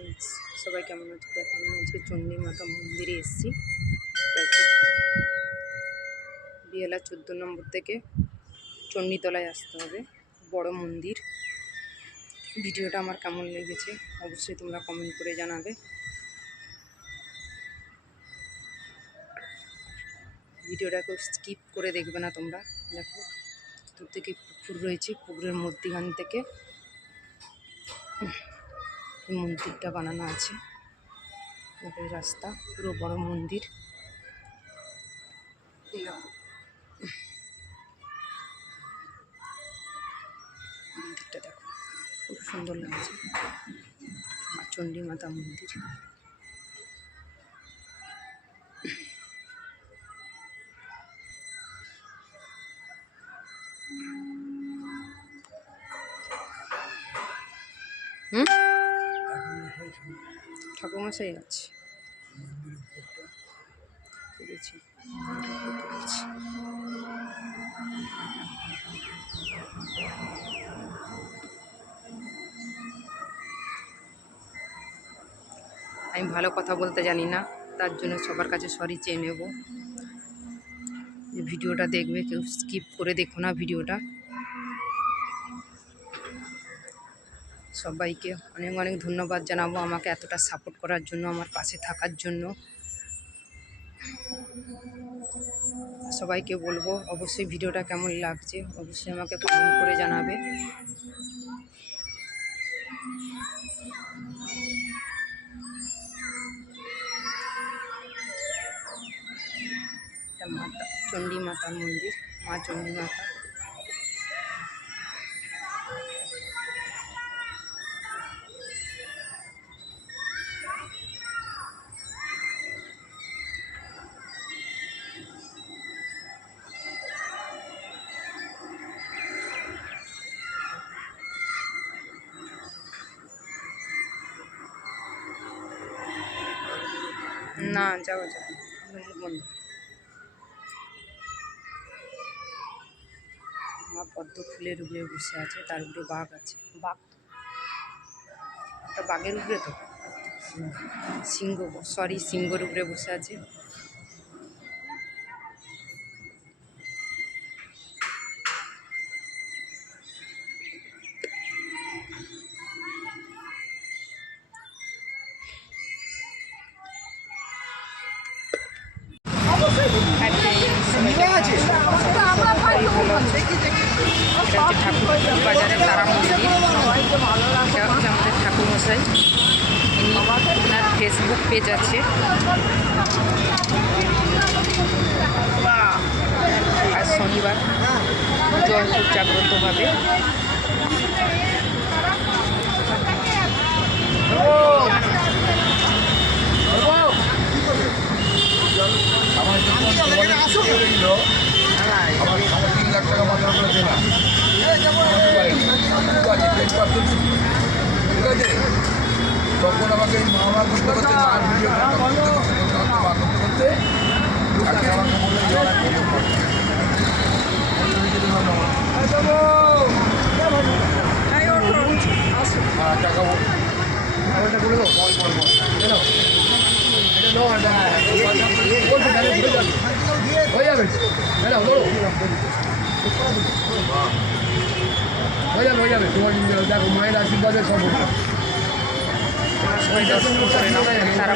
Friends, সবাই কেমন আছে? দেখো আমি আজকে চণ্ডী মাতা মন্দিরে এসেছি। বিয়েলা 14 নম্বর থেকে চণ্ডীতলায় আসতে হবে, বড় মন্দির। ভিডিওটা আমার কেমন লেগেছে অবশ্যই তোমরা কমেন্ট করে জানাবে। ভিডিওটাকে স্কিপ করে দেখবে না তোমরা। দেখো দূর থেকে পুকুর রয়েছে, পুকুরের মধ্যিখান থেকে মন্দিরটা বানানো আছে। এই রাস্তা পুরো বড় মন্দির। মন্দিরটা দেখো খুব সুন্দর লাগছে, মা চণ্ডী মাতা মন্দির। ঠাকুরমশাই আছে তুলেছি। আমি ভালো কথা বলতে জানি না, তার জন্য সবার কাছে সরি চেয়ে নেব। ভিডিওটা দেখবে, কেউ স্কিপ করে দেখো না ভিডিওটা। সবাইকে অনেক অনেক ধন্যবাদ জানাবো আমাকে এতটা সাপোর্ট করার জন্য, আমার পাশে থাকার জন্য। সবাইকে বলবো অবশ্যই ভিডিওটা কেমন লাগছে অবশ্যই আমাকে কমেন্ট করে জানাবে। এটা মাতা চণ্ডী মাতার মন্দির, মা চণ্ডী মাতা। না যাও যাও বন্ধু। মা পদ্ম ফুলের উপরে বসে আছে, তার উপরে বাঘ আছে। বাঘ একটা বাঘের উপরে তো সিংহ, সরি সিংহর উপরে বসে আছে। ঠাকুর বাজারের তারা মন্দির। এটা হচ্ছে আমাদের ঠাকুরমশাই, ওনার ফেসবুক পেজ আছে। আর শনিবার জয়পুর জাগ্রত হবে। তখন আমাকে মামলা করতে করতে মার ভিডিও করতে তাকে আমাকে বললেন টাকা করে দাও হয়ে যাবে হয়ে যাবে তোমার দেখো মায়ের আশীর্বাদের সব সবাই দর্শন করে নাও তারা